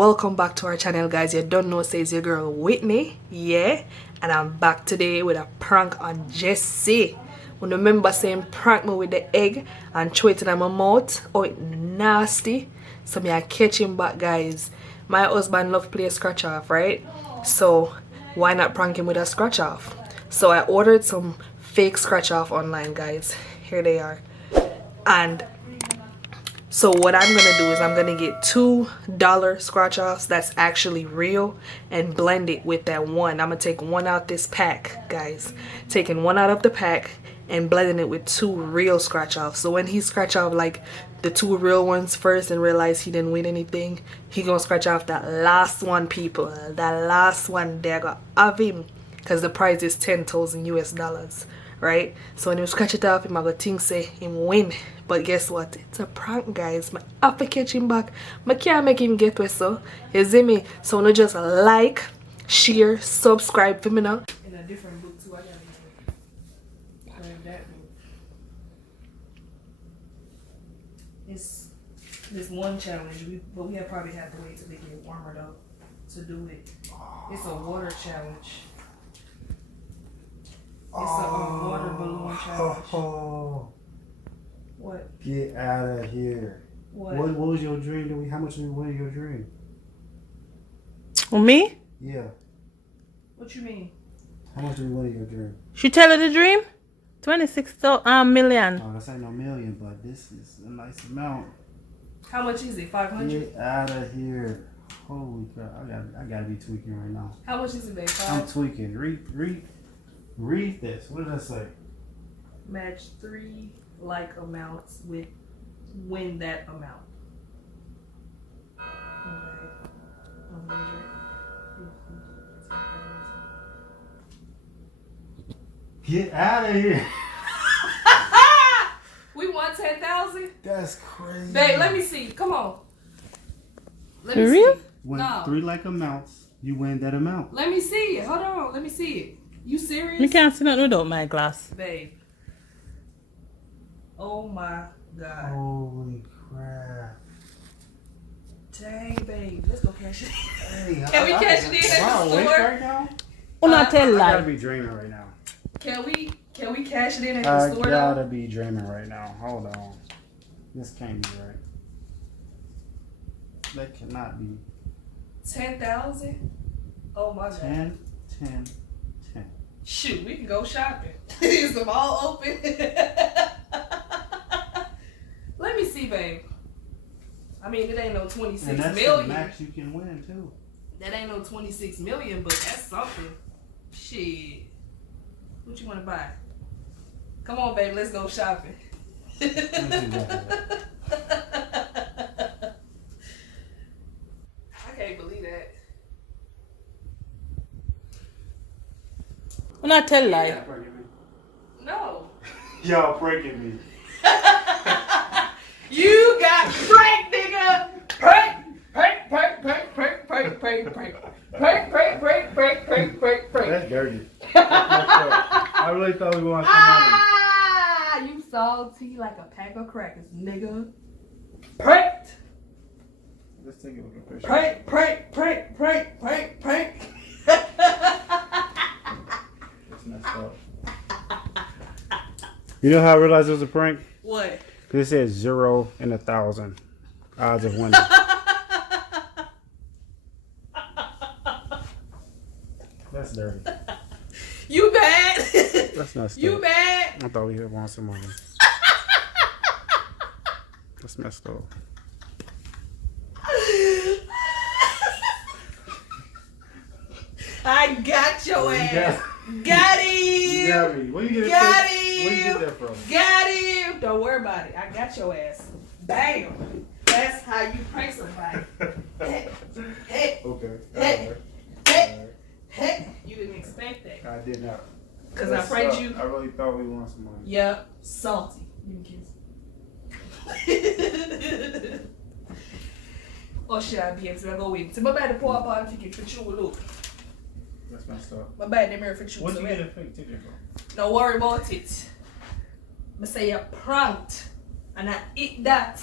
welcome back to our channel, guys. You don't know, says your girl Whitney, yeah, and I'm back today with a prank on Jessie. When remember saying prank me with the egg and throw it in my mouth, oh it nasty, so me I catch him back, guys. My husband love play scratch off, right? So why not prank him with a scratch off? So I ordered some fake scratch off online, guys. Here they are. And so what I'm gonna do is I'm gonna get $2 scratch offs that's actually real and blend it with that one. I'm gonna take one out this pack, guys. Taking one out of the pack and blending it with 2 real scratch offs. So when he scratch off like the 2 real ones first and realize he didn't win anything, he gonna scratch off that last one, people. That last one they're gonna have him, because the prize is 10,000 US dollars. Right? So when you scratch it off, him I go think say him win. But guess what? It's a prank, guys. I have to catch him back. I can't make him get with, so you see me? So no, just like, share, subscribe for me now. In a different book too, I gotta grab that book. It's this one challenge, but we probably have to wait till they get warmer though to do it. It's a water challenge. It's a water balloon challenge. What? Get out of here. What was your dream? How much did you win in your dream? Well, me? Yeah. What you mean? How much did you win in your dream? She tell her the dream? 26 million. Oh, that's ain't no million, but this is a nice amount. How much is it? 500? Get out of here. Holy crap. I gotta be tweaking right now. How much is it, babe? I'm tweaking. Read this. What did I say? Match 3 like amounts with win that amount. Get out of here. We won 10,000? That's crazy. Babe, let me see. Come on. Let For me real? see. Win No. 3 like amounts, you win that amount. Let me see it. Hold on. Let me see it. You serious? You can't see nothing without my glass. Babe. Oh my God. Holy crap. Dang, babe. Let's go cash it in. Hey, Can we cash it in at the store? Right now? Oh, not tell I gotta lie. be dreaming right now. Can we cash it in at the I store? gotta be dreaming right now. Hold on. This can't be right. That cannot be. 10,000? Oh my God. 10. Shoot, we can go shopping. Is them all open? Let me see, babe. I mean, it ain't no 26 And that's million. the max you can win too. That ain't no 26 million, but that's something. Shit. What you want to buy? Come on, babe. Let's go shopping. Let me see what I can't believe that. Oh, not tell lie. Y'all breaking me. No. Y'all breaking me. You got pranked, nigga. Prank. That's dirty. I really thought we wanted some money. Ah, you salty like a pack of crackers, nigga. Pranked. Let's take a look at picture. Prank. It's messed up. You know how I realized it was a prank? What? Because it says 0 in 1,000 odds of winning. That's dirty. You bad? That's messed You up. bad? I thought we had won some money. That's messed up. I got your ass. You Got him. You got me. Where you get Got that? Where you get that from? Got him. Don't worry about it. I got your ass. Bam. That's how you prank somebody. Hey. Okay. Hey. You didn't expect that. I did not. Because I pranked you. I really thought we won some money. Yep. Salty. Give me a kiss. Oh shit, I be extra go win. So my bad the poor part ticket for you look. That's messed up. My bad the mirror for you. What did you get a fake ticket for? Don't worry about it. I say you pranked and I eat that.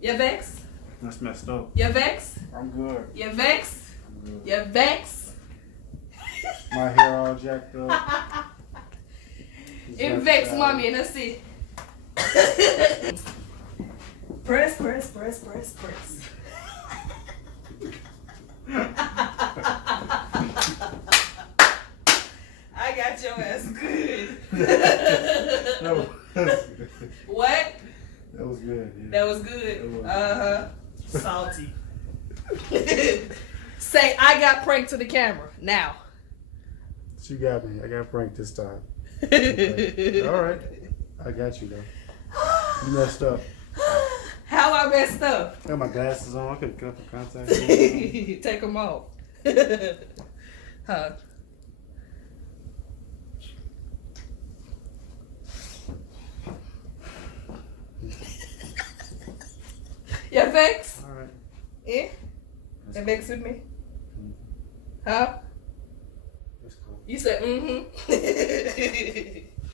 You vex? That's messed up. You vex? I'm good. You vex? I'm good. You vex? My hair all jacked up. It vex, mommy, and I see. Press, press, press, press, press. I got your ass good. That was good. What? That was good. Yeah. That was good. That was Uh-huh. Salty. Say, I got pranked to the camera. Now. She got me. I got pranked this time. Okay. All right. I got you though. You messed up. How I messed up? I got my glasses on. I could cut the contacts. Take them off. Huh? You vex? All right. Eh? You vex with me? Huh? That's cool. You said mm-hmm.